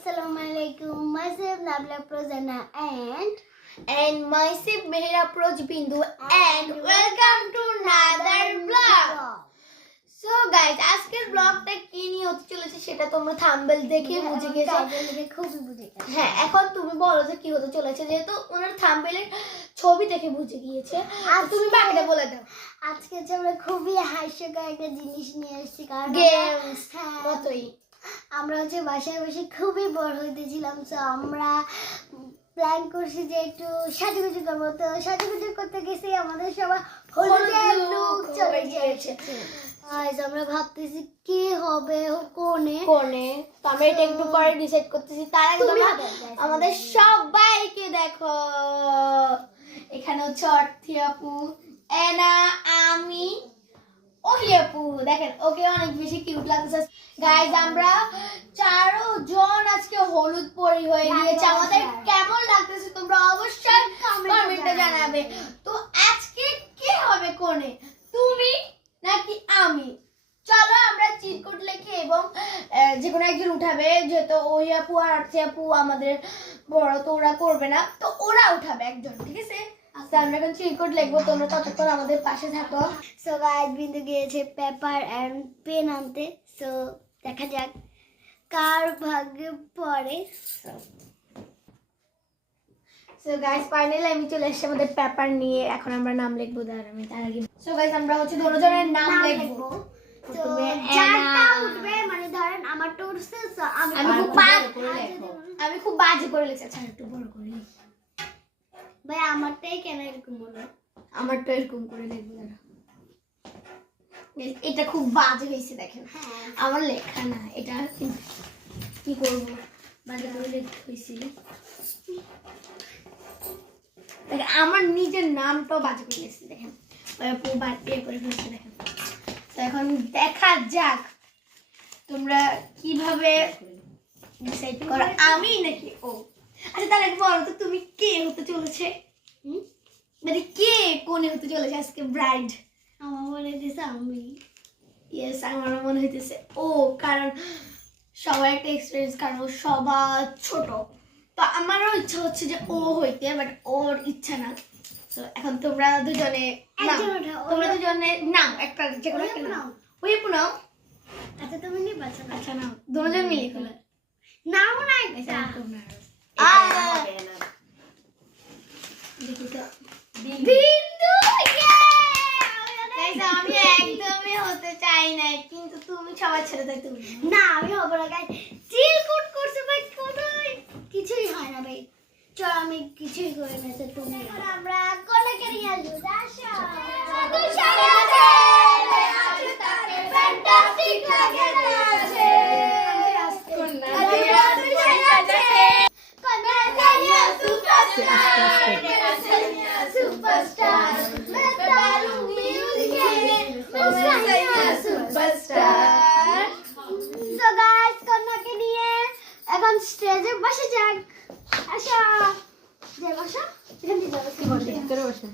Assalamualaikum. Myself Nabila Prozana and myself Mehra Proj Bindu and welcome to another vlog. So guys, আজকের ব্লগটা কি নিয়ে হতে চলেছে সেটা তোমরা থাম্বনেল দেখে বুঝে গেছো। খুবই বুঝে গেছো। হ্যাঁ, এখন তুমি বলো যে কি হতে চলেছে, যেহেতু ওনার থাম্বনেলের ছবি দেখে বুঝে গিয়েছে। আর তুমি বাকিটা বলে দাও। আজকে যে আমরা খুবই হাস্যকর একটা জিনিস নিয়ে এসেছি, কারণ গেমস মতোই আমরা হচ্ছে বাসায় বসে খুবই বোর হইতেছিলাম। তো আমরা প্ল্যান করছি যে একটু সাজুগুজু করবো। তো সাজুগুজু করতে গেছি আমাদের সবার হলুদের লুক চলে গিয়েছে। আমরা ভাবতেছি কি হবে কোনে তো আমরা এটা একটু পরে ডিসাইড করতেছি। তার আগে তোমরা আমাদের সবাইকে দেখো। এখানে হচ্ছে অর্থি আপু, এনা, আমি, ওহি আপু। দেখেন ওকে অনেক বেশি কিউট লাগতেছে। গাইজ আমরা চারজন আজকে হলুদ পরি হয়ে গিয়েছে। আমাদের কেমন লাগতেছে তোমরা অবশ্যই কমেন্টে জানাবে। তো আজকে কে হবে কোনে, তুমি নাকি আমি? চলো আমরা চিট কোড লিখে এবং যে কোনো একজন উঠাবে, যেহেতু ওই আপু আর আরতি আপু আমাদের বড়, তো ওরা করবে না, তো ওরা উঠাবে একজন, ঠিক আছে? আচ্ছা, আমরা এখন চিট কোড লিখবো, তোমরা ততক্ষণ আমাদের পাশে থাকো। সো গাইস, বিন্দু গিয়েছে পেপার এন্ড পেন আনতে। সো দেখা যাক কার ভাগ্যে পড়ে। সো গাইস, ফাইনালি আমি চলে এসেছি আমাদের পেপার নিয়ে। এখন আমরা নাম লিখবো। আমি তার আগে সো গাইস আমরা হচ্ছে দুজনের নাম লিখবো। তো যারটা উঠবে, মানে ধরেন আমারটা উঠছে, আমি খুব বাজে করে লিখছি। আচ্ছা একটু বড় করে লিখ ভাই। আমারটাই কেন এরকম হলো? আমারটা এরকম করে লিখবো। এটা খুব বাজে হয়েছে, দেখেন। আমার লেখা না এটা, কি করবো, বাজে করে লিখতে হয়েছে। দেখেন আমার নিজের নামটাও বাজে করে লিখছি, দেখেন পুরো বাজে করে ফেলছে, দেখেন। তো এখন দেখা যাক তোমরা কিভাবে ডিসাইড করো, আমি নাকি ও। আচ্ছা তার আগে বলো তো তুমি কে হতে চলেছে, মানে কে কোনে হতে চলেছে আজকে ব্রাইড? আমার মনে হইতেছে আমি। ইয়েস, আমারও মনে হইতেছে ও, কারণ সবার একটা এক্সপিরিয়েন্স, কারণ ও সবার ছোট। তো আমারও ইচ্ছা হচ্ছে যে ও হইতে, বাট ওর ইচ্ছা না। তো এখন তোমরা দুজনে নাও একটা, যে কোনো একটা নাও। ওই আপু নাও। আচ্ছা তুমি নির্বাচন। আচ্ছা নাও, দুজন মিলে ফেলো। নাও না একটা। দেখি তো বিন্দু। আমি একদমই হতে চাই না, কিন্তু তুমি সবার ছেড়ে দেয়, তুমি না। আমি হবো না গাইস। চিলকুট করছে ভাই, কোথায় কিছুই হয় না ভাই। চল আমি কিছুই করি না, তো তুমি আমরা কোলে করে আসবো। দাশা দুশারে আছে আছে তাকে ফ্যান্টাস্টিক লাগে আছে। আদিরা দুশারে আছে কোনে জানিয়া সুপারস্টার, সুপারস্টার মেটালু মিউজিকে মেটালু সুপারস্টার। সো গাইস, কন্যাকে নিয়ে এখন স্টেজে বসে যাক। আসো যে বসো, এখানে ভিতরে বসো।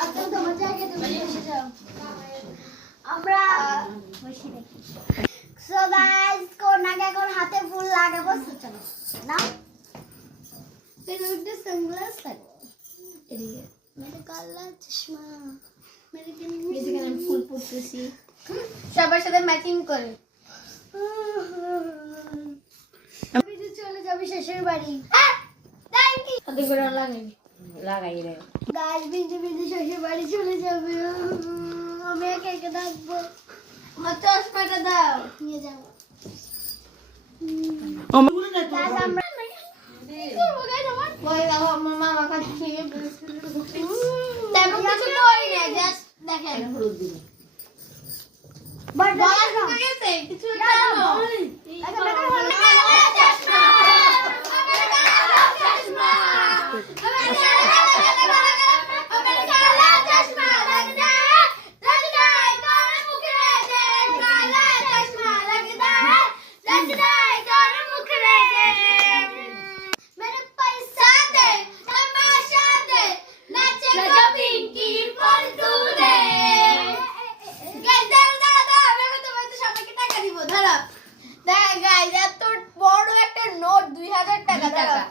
আচ্ছা তোমার জায়গায় তুমি বসে যাও, আমরা বসে দেখি। সো গাইস, কন্যাকে এখন হাতে ফুল লাগাবো। চলো না, তুমি সানগ্লাস লাগাও। এদিকে মেরে কালা চশমা, মেরে এদিকে আমি ফুল পড়তেছি সবার সাথে ম্যাচিং করে। আমি তো চলে যাবি শ্বশুর বাড়ি। Thank you. সাথে করে লাগাই রে গাছ বিন্দু বিন্দু শ্বশুর বাড়ি চলে যাবে। আমি একা একা থাকবো। আমার চশমাটা দাও। নিয়ে যাবো। আমার মামা কাছে তেমন কিছু করি না, জাস্ট দেখেন কিছু দিব দাঁড়া দেখ গাইস এত বড় একটা নোট 2000 টাকা দাঁড়া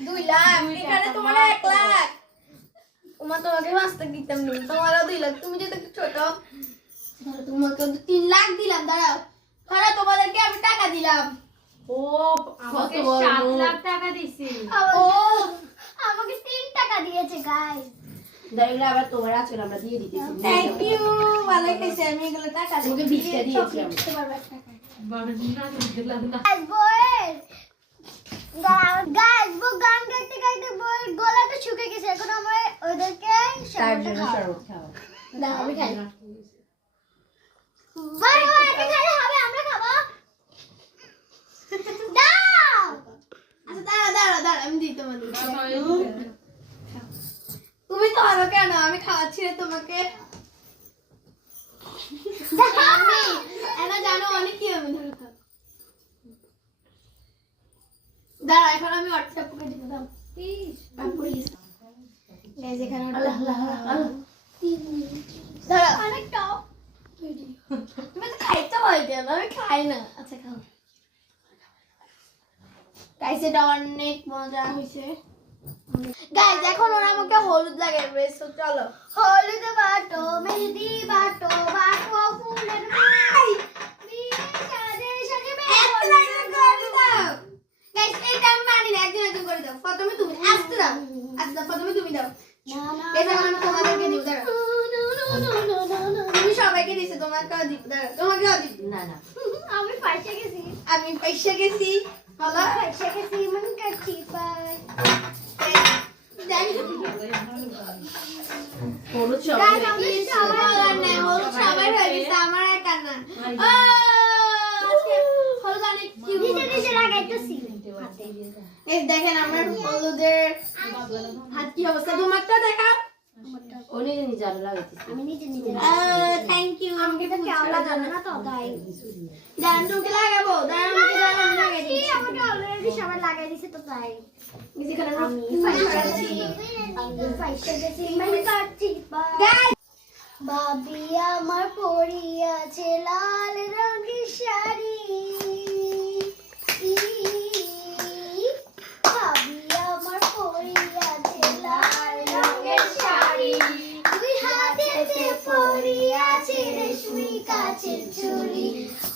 2 লাখ এখানে তোমার 1 লাখ ওমা তোমাকে 5 টাকা দিতাম নি তোমারও 2 লাখ তুমি যেটা ছোট তোমাকে 3 লাখ দিলাম দাঁড়াও দাঁড়া তোমাদেরকে আমি টাকা দিলাম ও আমাকে 7 লাখ টাকা দিছি ও আমাকে 3 টাকা দিয়েছে গাইস দেখলে আবার তোমার আছে আমরা দিয়ে দিতেছি থ্যাংক ইউ ভালো কইছে আমি এগুলো টাকা তোমাকে 20 টা দিয়েছি আমরা দিতে পারবে টাকা গাইস বয়ের গাইস বো গান গাইতে গাইতে বয়ের গলাটা শুকিয়ে গেছে এখন আমরা ওদেরকে তার শরবত জন্য খাওয়াবো শরবত খাওয়া দাও আমি খাই ভাই ভাই একটা খাইলে হবে আমরা খাবো দাও আচ্ছা দাঁড়া আমি দিই তোমাদের তুমি তো আরো কেন আমি খাওয়াচ্ছি না তোমাকে আমি এনা জানো অনেক কি আমি ধরে খাও দাঁড়া এখন আমি হোয়াটসঅ্যাপে দিব দাও গাইস এখানে দাঁড়া অনেক টপ তুমি তো খাইতে হয় কেন আমি খাই না আচ্ছা খাও গাইস এটা অনেক মজা হয়েছে গাইস এখন ওরা আমাকে হলুদ লাগাবে সো চলো হলুদ বাটো মেহেদি বাটো বাটো ফুলের মাই বিয়ে সাজে সাজে গাইস এটা আমি মানি না একজন করে দাও প্রথমে তুমি আস্তে দাও প্রথমে তুমি দাও না না গাইস এখন আমি তোমাদেরকে দিব দাঁড়াও তুমি সবাইকে দিছো তোমাকেও দিব দাঁড়াও তোমাকেও দিব না না আমি পাইছে গেছি আমি পয়সা গেছি বলো পাইছে গেছি মন কাছি পাই হলুদ সব গাইস আমরা সবাই না হলুদ সবাই হয়ে গেছে আমার একা না আজকে হলুদ অনেক নিজে নিজে লাগাইতেছি হাতে এই দেখেন আমার হলুদের হাত কি অবস্থা তোমারটা দেখা ও নিজে নিজে আলো লাগাইতেছে আমি নিজে নিজে থ্যাংক ইউ আমাকে এটা কেউ লাগানো না তো তাই দাঁড়ান তোকে লাগাবো দাঁড়ান আমাকে দাঁড়ান লাগাই দিচ্ছি আমাকে অলরেডি সবাই লাগাই দিছে তো তাই যেখানে আমি পাইছে গেছি মন কাছি পাই গাইস বাবি আমার পরিয়াছে লাল রঙের শাড়ি বাবি আমার পরিয়াছে লাল রঙের শাড়ি দুই হাতেতে পরিয়াছে রেশমি কাচের চুড়ি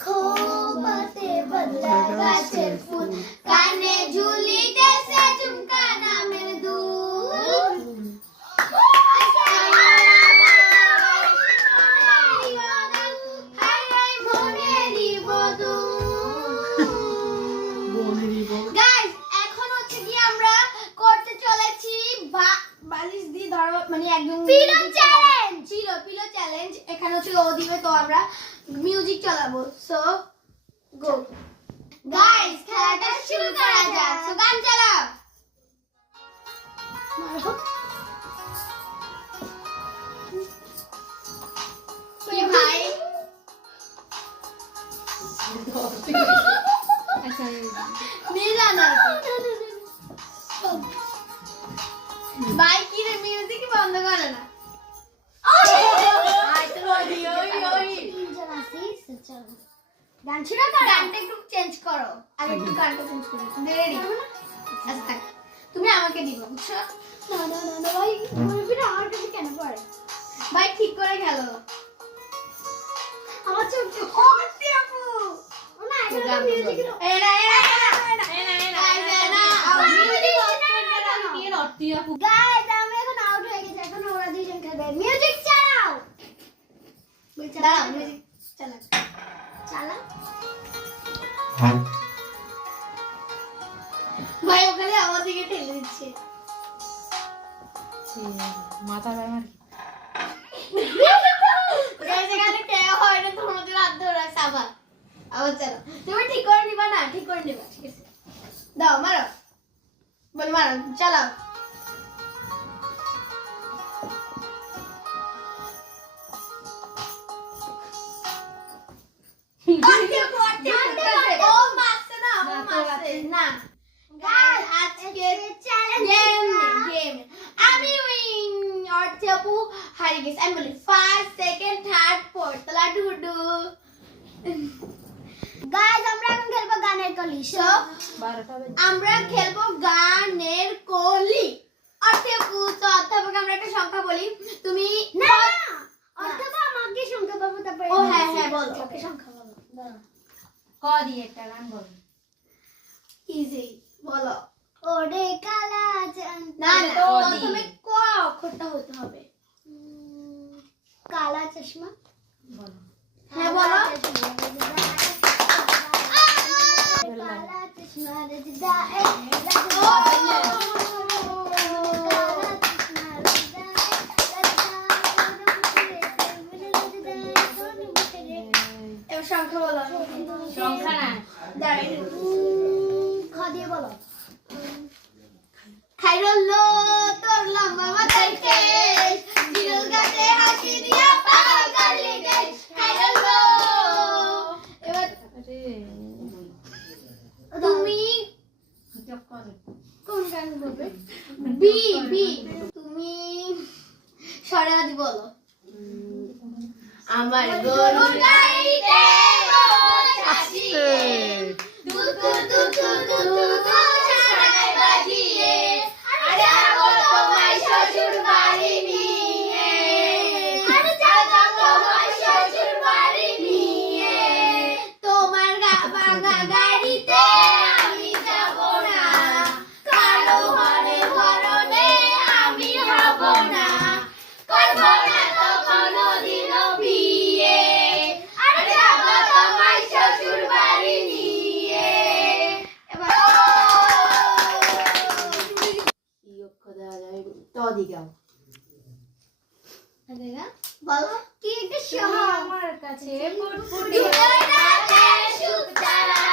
খোপাতে বদলা গাছের ফুল কানে ঝুলিতেছে ঝুমকা নামের দুল গাইস এখন হচ্ছে কি আমরা করতে চলেছি বালিশ দিয়ে ধরো মানে একদম পিলো চ্যালেঞ্জ পিলো চ্যালেঞ্জ এখানে হচ্ছে ও দিবে তো আমরা মিউজিক চালাবো সো গো গাইস খেলাটা শুরু করা যাক সো গান চালাও মারো কি ভাই মিলা না ভাই কি রে মিউজিক বন্ধ করে না আই তো ওই তিনজন আছি চলো গান শুরু করো গানটা একটু চেঞ্জ করো আর একটু গানটা চেঞ্জ করো রেডি আচ্ছা থাক তুমি আমাকে দিবা বুঝছো না না না না ভাই আমার বিটা আমার কাছে কেন পড়ে ভাই ঠিক করে খেলো আমার চোখ ও আপু ও না এটা মিউজিক এরা গাইস আমি এখন আউট হয়ে গেছি এখন ওরা দুইজন খেলবে মিউজিক চালাও দাঁড়াও মিউজিক চালা চালা ভাই ওখানে আমার দিকে ঠেলে দিচ্ছে মাথা আমার গাইস এখানে কে হয় না তোমাদের হাত ধরে সাবা আবার চলো তুমি ঠিক করে নিবা না ঠিক করে নিবা ঠিক আছে দাও মারো বল মারো চালাও ও মারছে না ও মারছে না গাইস আজকে গেম আমি উইন অর্থে আপু হারিয়ে গেছে আমি বলি ফার্স্ট সেকেন্ড থার্ড ফোর্থ তাহলে ডুডু 40 So, আমরা খেলবো গানের কলি। অর্থেপু তো অধ্যাপক আমরা একটা সংখ্যা বলি, তুমি না অথবা আমাকে সংখ্যা পাবো তারপরে ও হ্যাঁ হ্যাঁ বলো। ওকে সংখ্যা বলো ক দিয়ে একটা গান বল। ইজি বলো। ওরে কালা চাঁদ না না তো প্রথমে ক অক্ষরটা হতে হবে। কালা চশমা বলো। হ্যাঁ বলো। কালা চশমা রজদা এ এবার সংখ্যা বলো। সংখ্যা না, দাঁড়াই খ দিয়ে বলো খাইরলো তোর লম্বা মাথার কেশ, চিরল গাছে হাসি দিয়া পাগল করলি দেশ। খাইরলো এবার তুমি চুপ কর। কোন গান বলবে বি বি তুমি সরাদি বলো। আমার গরু গাইতে বসাছি দুকু দুকু দুকু ছাড়াই বাজিয়ে যাবো তোমার শ্বশুর বাড়ি নিয়ে, যাবো তোমার শ্বশুর বাড়ি নিয়ে। তোমার ভাঙা গাড়িতে আমি যাব না, কারো ঘরে ঘরনে আমি হব না, করব না তো কোনোদিনও বিয়ে, আর যাব তোমার শ্বশুর বাড়ি নিয়ে। এবার কি অক্ষর দেওয়া যায়? ত দি গাও। বলো কি একটা তুমি সহজ আমার কাছে ফুটফুটে দুটোই রাতে সুখ ছাড়া,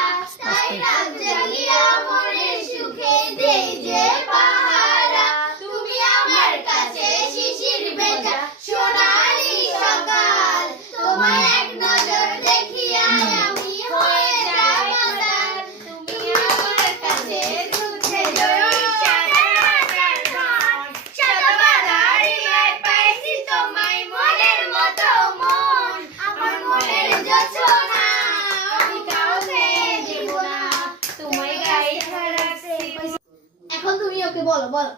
তাই রাত জাগিয়া মনের সুখে দেই যে পাহারা। তুমি আমার কাছে শিশির ভেজা সোনালি সকাল, তোমার এক নজর দেখিয়া আমি হয়ে যাই মাতাল। তুমি আমার কাছে দুধে দই সাদা আটার ঘর, সাদা বাড়ারিয়ায় পাইছি তোমায় মনের মতো মন, আমার মনের যোছনা আমি কাউকে দেব না, তোমায় গাইতে রাখছি। এখন তুমি ওকে বলো বলো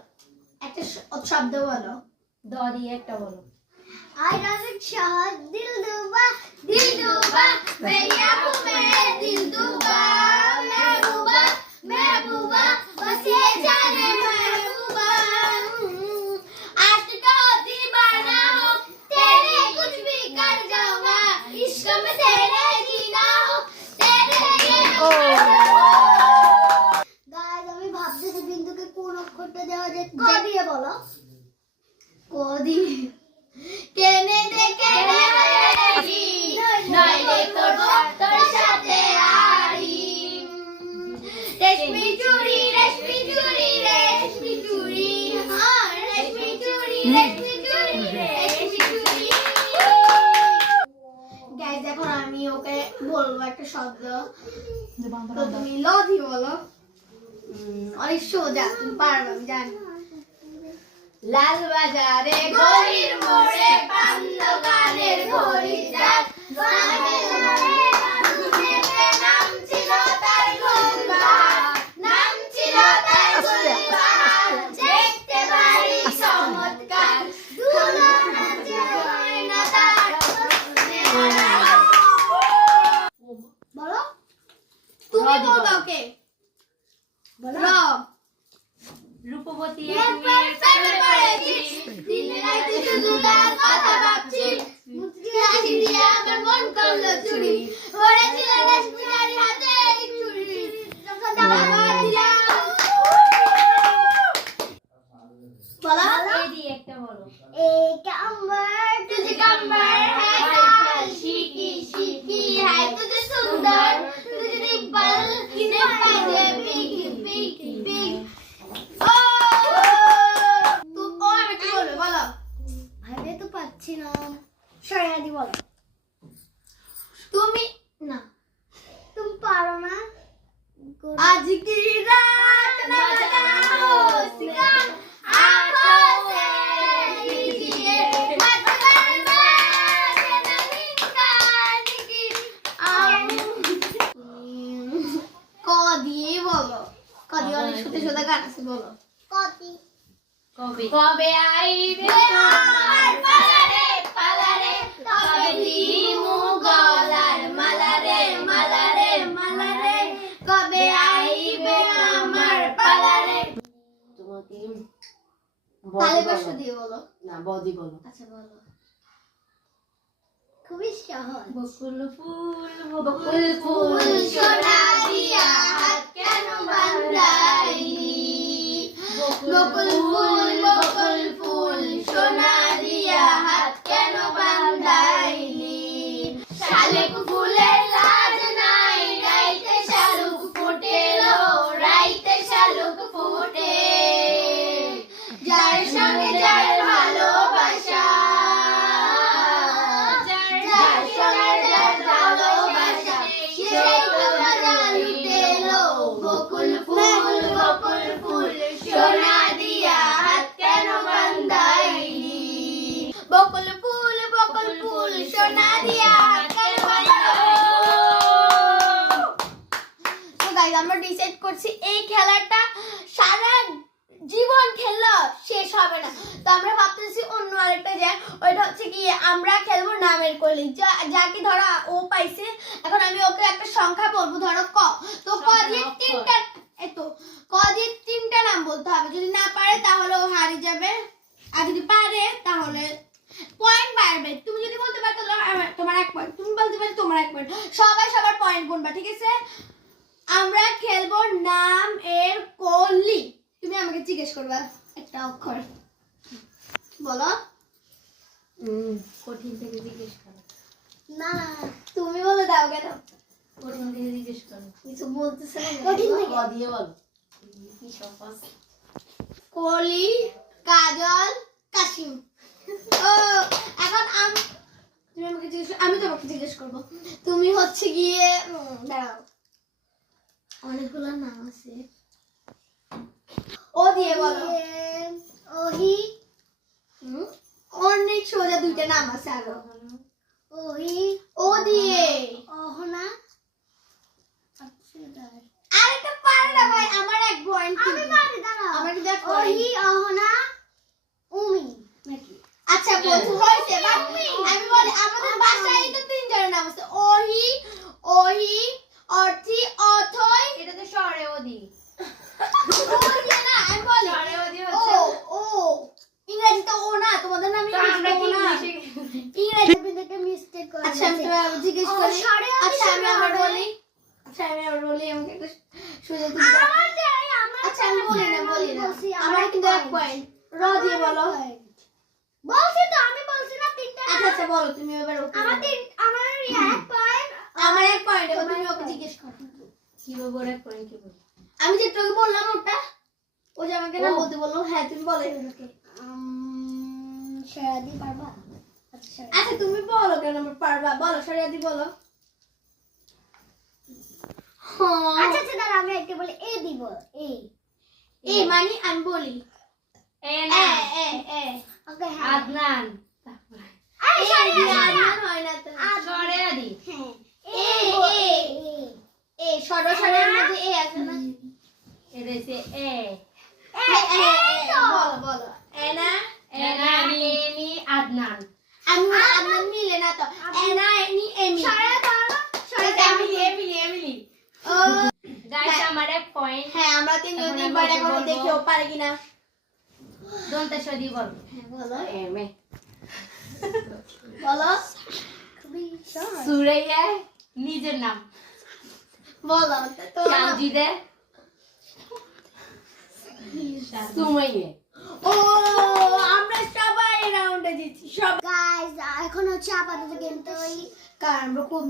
একটা শব্দ বলো। দ দিয়ে একটা বলো। आई लव इट शहद दिल डूबा मेरी आंखों में दिल डूबा, महबूबा महबूबा बस ये जाने महबूबा, आशिक का दीवाना हो तेरे कुछ भी कर जाऊंगा, इश्क में तेरे जीना हो तेरे ये गाइस আমি ভাবতেছি বিন্দুকে কোন অক্ষরটা দেওয়া যায় ক দিয়ে বলো কোদি কেনে দেখে রেডি নইলে তোর সাথে আড়ি, রেশমি চুড়ি রেশমি চুড়ি রেশমি চুড়ি, হ্যাঁ রেশমি চুড়ি রেশমি চুড়ি রেশমি চুড়ি। গাইস এখন আমি ওকে বলবো একটা শব্দ, তো তুমি লধি বলো। অনেক সোজা, তুমি পারবে আমি জানি। লাল বাজারে ঘড়ির মোড়ে পান দোকানের ঘড়ি যাক, নাম ছিল তার গুলবাহার, নাম ছিল তার গুলবাহার, দেখতে ভারী চমৎকার, দুলো নাচে গয়না তার। বলো তুমি বলবে ওকে র রূপবতী প্রেমে পড়েছিস, দিনে রাতে শুধু তার কথা ভাবছিস, মুচকি হাসি দিয়ে আমার মন করলো চুরি, পড়েছিল রেশমি শাড়ি হাতে এক চুড়ি, যখন দাওয়াত দিলাম। বলো এ দিয়ে একটা বলো। एक अंबर तुझे कमर है काल, शीकी शीकी है तुझे सुंदर, तुझे डिंपल डिंपल ये पिंकी पिंकी पिंक। ओ तू ओ আমি কি বলবো বলো। আরে তো পাচ্ছি না সরাদি বলো তুমি না তুমি পারো না आज की रात ना जाओ सिंगार आंखों से लीजिए मत बर्बाद नहीं करने की। क অনেক সুন্দর সুন্দর গান আছে, বলো। কতি কবে কবে আইবে আমার পালারে পালারে, কবে দিমু গলার মালারে মালারে মালারে, কবে আইবে আমার পালারে। তোমাকে তালে বলো। বসো দিয়ে বলো। না বদি বলো। আচ্ছা বলো। খুবই সহজ। বকুল ফুল বকুল ফুল সোনা দিয়া হাত কেন বাঁধাইলি, বকুল ফুল সোনা দিয়া হাত কেন বাঁধাইলি, শালিক ফুলের লাজ নাই, রাইতে শালুক ফুটেলো, রাইতে শালুক ফুটে, যার সঙ্গে যার ভালোবাসা, যার সঙ্গে যার ভালোবাসা, সেই তো মজা লুটেলো, বকুল ফুল সোনা দিয়া হাত কেন বাঁধাইলি, বকুল ফুল সোনা দিয়া হাত কেন বাঁধাইলি। তো গাইস আমরা ডিসাইড করছি এই খেলাটা সারা জীবন খেললো শেষ হবে না, তো আমরা ভাবতেছি অন্য আরেকটা যে ওইটা হচ্ছে কি আমরা খেলবো নামের কলি, যাকে ধরো ও পাইছে, এখন আমি ওকে একটা সংখ্যা বলবো, ধরো ক, তো ক দিয়ে তিনটা, এতো ক দিয়ে তিনটা নাম বলতে হবে, যদি না পারে তাহলে ও হারিয়ে যাবে, আর যদি পারে তাহলে পয়েন্ট বাড়বে। তুমি যদি বলতে পারো তাহলে তোমার 1 পয়েন্ট, তুমি বলতে পারো তোমার 1 পয়েন্ট, সবাই সবার পয়েন্ট গুনবা, ঠিক আছে? আমরা খেলবো নাম এর কলি। তুমি আমাকে জিজ্ঞেস করবা একটা অক্ষর, বলো। কঠিন থেকে জিজ্ঞেস করো, না তুমি বলে দাও কেন, কঠিন থেকে জিজ্ঞেস করো। কিছু বলতেছে না কঠিন থেকে। ক দিয়ে বলো। কি সহজ। কলি, কাজল, কাশিম। ও এখন তুমি আমাকে জিজ্ঞেস, আমি তোমাকে জিজ্ঞেস করবো, তুমি হচ্ছে গিয়ে দাঁড়াও, অনেকগুলো নাম আছে, ও দিয়ে বলো। ওহি অনেক সোজা দুইটা নাম আছে আরো, ওহি ও দিয়ে। অহনা আরেকটা পারে না ভাই, আমার 1 পয়েন্ট। আমি পারি, দাঁড়াও। আমার কিন্তু 1 ওহি পয়েন্ট। অহনা উমি নাকি আচ্ছা বলছো হয়েছে, বাট আমি বলি আমাদের বাসায় তো 3 জনের নাম আছে, ওহি, ওহি, অর্থি, অথই। এটা তো শহরে ওদি। ও দিয়ে না, আমি বলি শহরে ওদি ও হচ্ছে। ও ইংরেজিতে ও না, তোমাদের নাম তো আমরা কি ইংরেজিতে ও না, ইংলিশে ইংরেজি। আমি থেকে মিস্টেক করে আচ্ছা আমি বলছি। তোমাকে জিজ্ঞেস ও, করি, সরে আমি আচ্ছা আমি সরে আবার হবে। বলি, আচ্ছা আমি আবার বলি, আমাকে একটা সুযোগ দিন। আমার যাই, আমার আচ্ছা আমি বলি না, বলি না, বলছি, আমার কিন্তু 1 পয়েন্ট। র দিয়ে বলো। বলছি তো, আমি বলছি না তিনটা আচ্ছা নাম। আচ্ছা বলো তুমি এবার ওকে আমার বলো। তিন, আমার 1 পয়েন্ট। আমার 1 পয়েন্ট, এবার তুমি ওকে জিজ্ঞেস করো। কিভাবে ওরা করে কি বলে? আমি যেটা ওকে বললাম ওটা, ও যে আমাকে না ও। বলতে বললো, হ্যাঁ তুমি বলো ওকে। শাদি পারবা? আচ্ছা শাদি। আচ্ছা তুমি বলো কেন পারবা, বলো সরিয়াদি বলো। হ্যাঁ আচ্ছা আচ্ছা দাঁড়া, আমি একটা বলি, এ দিব, এ। এ মানে আমি বলি এ এ না, এ এ ওকে হ্যাঁ। আদনান। আরে এ সরি দিয়ে সরি। আদনান হয় না তো। শহরে আদি। হ্যাঁ। এ, এ সরসরের মধ্যে এ আছে না, এটা হচ্ছে এ। এ বলো বলো, এনা এনা এনি আদনান। আমি আদনান মিলে না তো, এনা এনি এমি, সরে দাঁড়া, সরে এমিলি এমিলি এমিলি। ও গাইস আমার 1 পয়েন্ট। হ্যাঁ আমরা 3 জন এখন আমি একবার ওকে এখন বলবো। দেখি ও পারে কিনা। দন্তেশ্বর দিয়ে বল। হ্যাঁ বলো এমে। বলো খুবই সহজ। সুরাইয়া নিজের নাম। বলো তো সাজিদে সুমাইয়া। ও আমরা সবাই রাউন্ডে জিতছি সব, গাইস এখন হচ্ছে আপাতত গেম তৈরি। কারণ আমরা খুব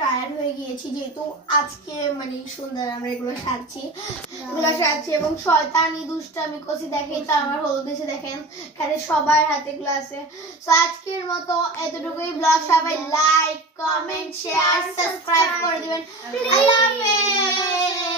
টায়ার্ড হয়ে গিয়েছি, যেহেতু আজকে মানে সুন্দর আমরা এগুলো সাজছি এবং শয়তানি দুষ্টামি করছি, দেখেন তো আমার হলুদ এসে দেখেন এখানে সবার হাতে এগুলো আছে। তো আজকের মতো এতটুকুই ব্লগ, সবাই লাইক কমেন্ট শেয়ার সাবস্ক্রাইব করে দিবেন। আল্লাহ হাফেজ।